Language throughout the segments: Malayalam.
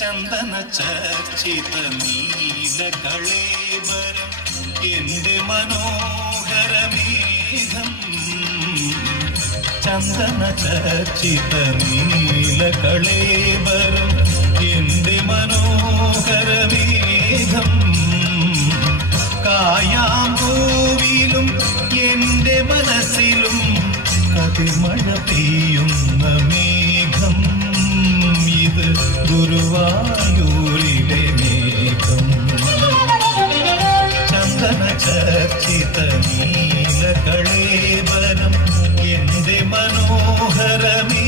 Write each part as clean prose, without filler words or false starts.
ചന്ദന ചർച്ചിത നീല കളേബരം എന്റെ മനോഹരമേഘം. ചന്ദന ചർച്ചിത നീല കളേബരം എന്റെ മനോഹരമേഘം. കായാമ്പൂവിലും എന്റെ മനസ്സിലും കതിർമഴ പെയ്യുന്ന മേഘം. ഇത് ഗുരുവായൂരിലെ മേഘം. ചന്ദന ചർച്ചിത നീല കളേബരം എന്റെ മനോഹരമേഘം.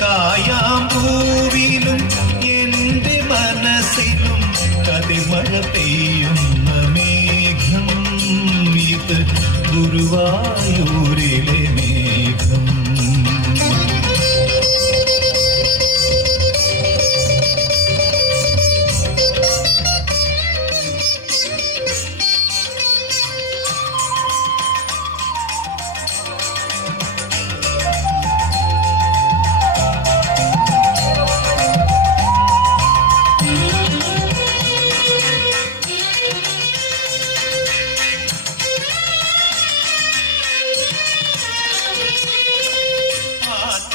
കായാമ്പൂവിലും എന്റെ മനസ്സിലും കതിർമഴ പെയ്യുന്ന മേഘം. ഇത് ഗുരുവായൂരിലെ മേഘം.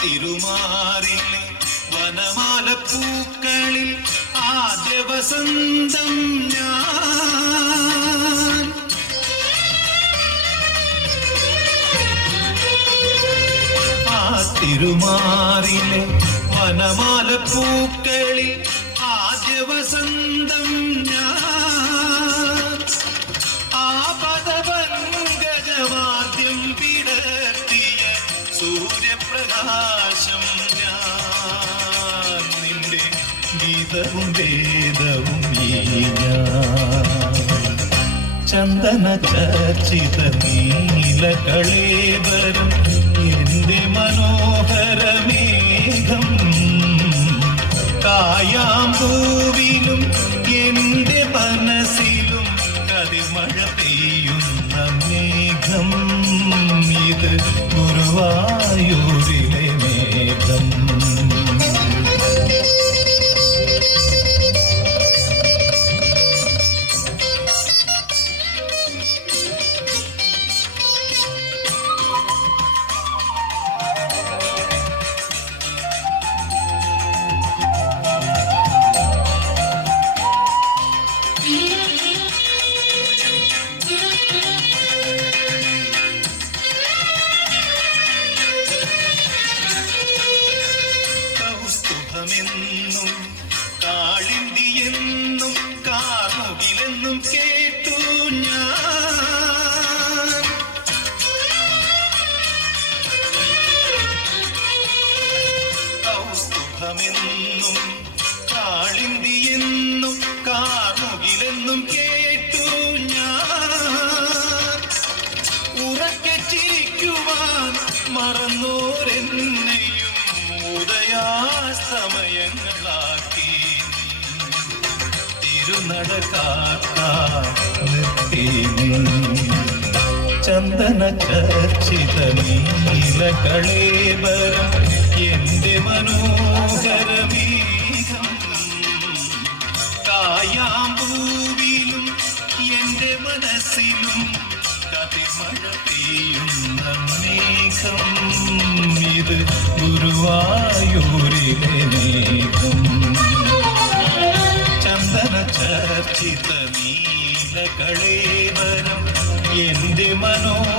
തിരുമാറിലെ വനമാല പൂക്കളിൽ ആദ്യ വസന്തം ഞാൻ. ആ തിരുമാറിലെ വനമാല പൂക്കളിൽ ആദ്യ വസന്തം ഞാൻ. ആ പദപങ്കജവാദ്യം വിടർത്തിയ സൂര്യപ്രകാശം ഞാൻ. നിന്റെ ഗീതവും വേദവും ഈ ഞാൻ. ചന്ദന ചർച്ചിത നീല കളേബരം എന്റെ മനോഹരമേഘം. കായാമ്പൂവിലും എന്റെ മനസ്സിലും കതിർമഴ പെയ്യുന്ന മേഘം. ഇത് ഗുരുവായൂരിലെ മേഘം. ും കാളിന്തിയെന്നും കാമുകിലെന്നും കേട്ടു ഞാൻ. കൗസ്തുഭമെന്നും കാളിന്തിയെന്നും കാമുകിലെന്നും കേട്ടു ഞാൻ. ഉറക്കെ ചിരിക്കുവാൻ മറന്നോരെന്നെയും ഉദയാസ്തമയങ്ങളാക്കി തിരുനടക്കാത്തി. ചന്ദന ചർച്ചിത നീല കളേബരം എന്റെ മനോഹരമേഘം. കായാമ്പൂവിലും എന്റെ മനസ്സിലും കതിർമഴ പെയ്യുന്ന മേഘം. ഇത് ഗുരുവായൂരിലെ മേഘം. ചന്ദന ചർച്ചിത നീല കളേബരം എന്റെ മനോഹരമേഘം.